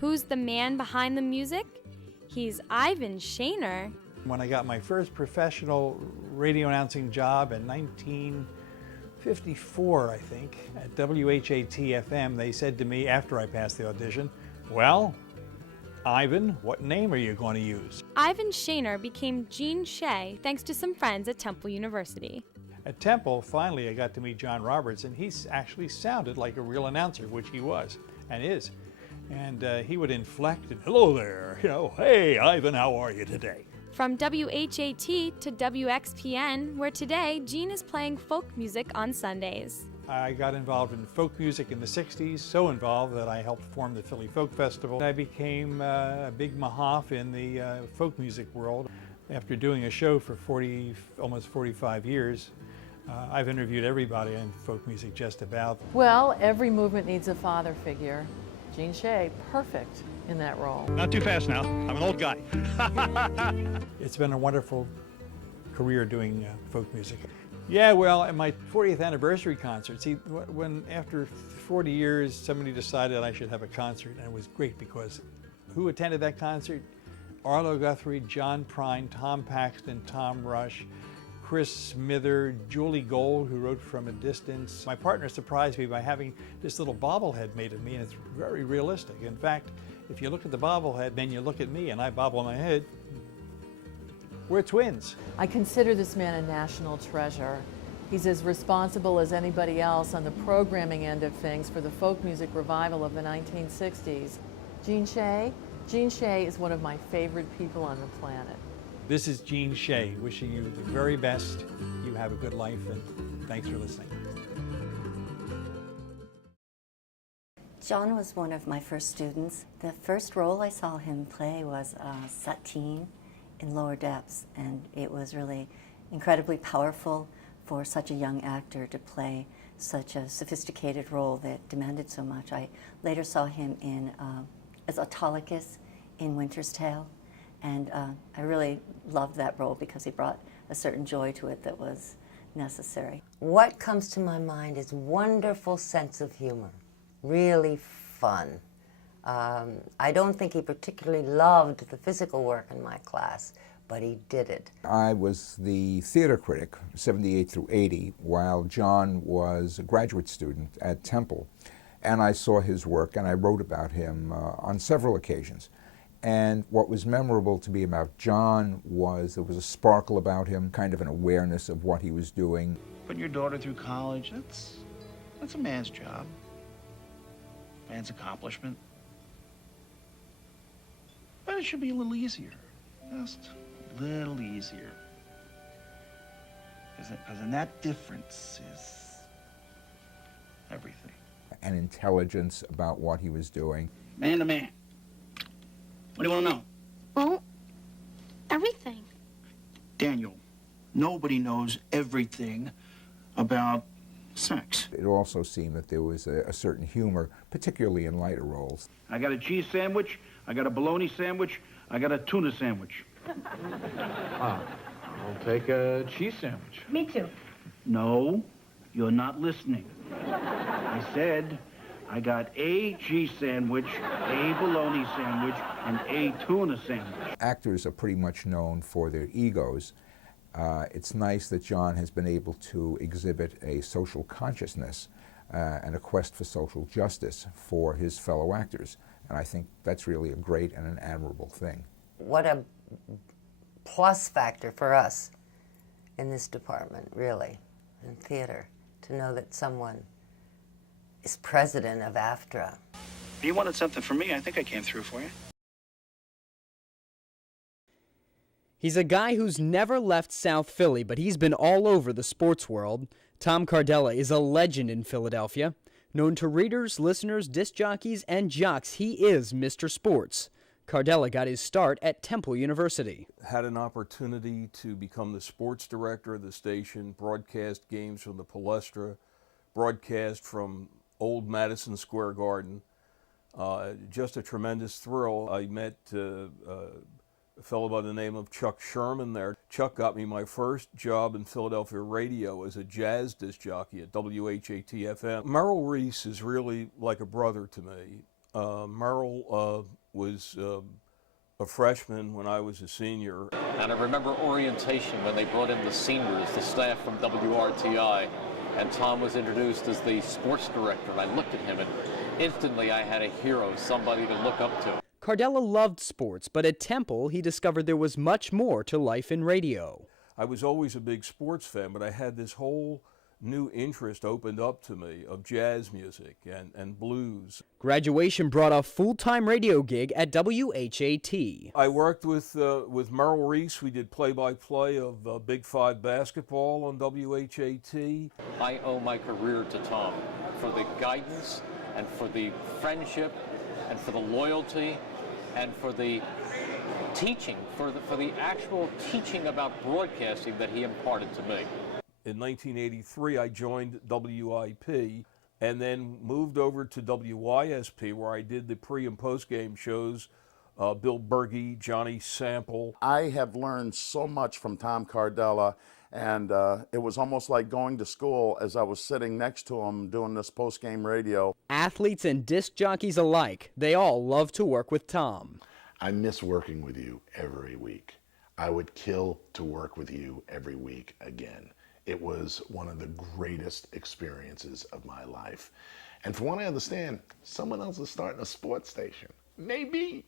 Who's the man behind the music? He's Ivan Shaner. When I got my first professional radio announcing job in 1954, I think, at WHAT-FM, they said to me after I passed the audition, "Well, Ivan, what name are you going to use?" Ivan Shaner became Gene Shay thanks to some friends at Temple University. At Temple, finally I got to meet John Roberts, and he actually sounded like a real announcer, which he was and is. And he would inflect and, "Hello there, hey, Ivan, how are you today?" From WHAT to WXPN, where today Gene is playing folk music on Sundays. I got involved in folk music in the 60s, so involved that I helped form the Philly Folk Festival. I became a big mahoff in the folk music world. After doing a show for almost 45 years, I've interviewed everybody in folk music just about. Well, every movement needs a father figure. Gene Shay, perfect in that role. Not too fast now. I'm an old guy. It's been a wonderful career doing folk music. Yeah, well, at my 40th anniversary concert, see, when after 40 years, somebody decided I should have a concert, and it was great because who attended that concert? Arlo Guthrie, John Prine, Tom Paxton, Tom Rush, Chris Smither, Julie Gold, who wrote From a Distance. My partner surprised me by having this little bobblehead made of me, and it's very realistic. In fact, if you look at the bobblehead, then you look at me and I bobble my head, we're twins. I consider this man a national treasure. He's as responsible as anybody else on the programming end of things for the folk music revival of the 1960s. Gene Shay? Gene Shay is one of my favorite people on the planet. This is Gene Shay, wishing you the very best. You have a good life, and thanks for listening. John was one of my first students. The first role I saw him play was Satine in Lower Depths, and it was really incredibly powerful for such a young actor to play such a sophisticated role that demanded so much. I later saw him as Autolycus in Winter's Tale. And I really loved that role because he brought a certain joy to it that was necessary. What comes to my mind is wonderful sense of humor, really fun. I don't think he particularly loved the physical work in my class, but he did it. I was the theater critic, 78 through 80, while John was a graduate student at Temple. And I saw his work and I wrote about him on several occasions. And what was memorable to me about John was there was a sparkle about him, kind of an awareness of what he was doing. Putting your daughter through college, that's a man's job. Man's accomplishment. But it should be a little easier. Just a little easier. Because in that difference is everything. An intelligence about what he was doing. Man to man. What do you want to know? Well, everything. Daniel, nobody knows everything about sex. It also seemed that there was a certain humor, particularly in lighter roles. I got a cheese sandwich, I got a bologna sandwich, I got a tuna sandwich. I'll take a cheese sandwich. Me too. No, you're not listening. I said I got a cheese sandwich, a bologna sandwich, and a tuna sandwich. Actors are pretty much known for their egos. It's nice that John has been able to exhibit a social consciousness and a quest for social justice for his fellow actors. And I think that's really a great and an admirable thing. What a plus factor for us in this department, really, in theater, to know that someone is president of AFTRA. If you wanted something from me, I think I came through for you. He's a guy who's never left South Philly, but he's been all over the sports world. Tom Cardella is a legend in Philadelphia. Known to readers, listeners, disc jockeys, and jocks, he is Mr. Sports. Cardella got his start at Temple University. Had an opportunity to become the sports director of the station, broadcast games from the Palestra, broadcast from Old Madison Square Garden. Just a tremendous thrill. I met a fellow by the name of Chuck Sherman there. Chuck got me my first job in Philadelphia radio as a jazz disc jockey at WHAT-FM. Merrill Reese is really like a brother to me. Merrill was a freshman when I was a senior. And I remember orientation when they brought in the seniors, the staff from WRTI, and Tom was introduced as the sports director. And I looked at him and instantly I had a hero, somebody to look up to. Cardella loved sports, but at Temple he discovered there was much more to life in radio. I was always a big sports fan, but I had this whole new interest opened up to me of jazz music and blues. Graduation brought a full-time radio gig at WHAT. I worked with Merrill Reese. We did play-by-play of Big Five basketball on WHAT. I owe my career to Tom for the guidance and for the friendship and for the loyalty and for the teaching, for the actual teaching about broadcasting that he imparted to me. In 1983, I joined WIP and then moved over to WYSP, where I did the pre- and post-game shows, Bill Berge, Johnny Sample. I have learned so much from Tom Cardella, and it was almost like going to school as I was sitting next to him doing this post-game radio. Athletes and disc jockeys alike, they all love to work with Tom. I miss working with you every week. I would kill to work with you every week again. It was one of the greatest experiences of my life. And from what I understand, someone else is starting a sports station. Maybe.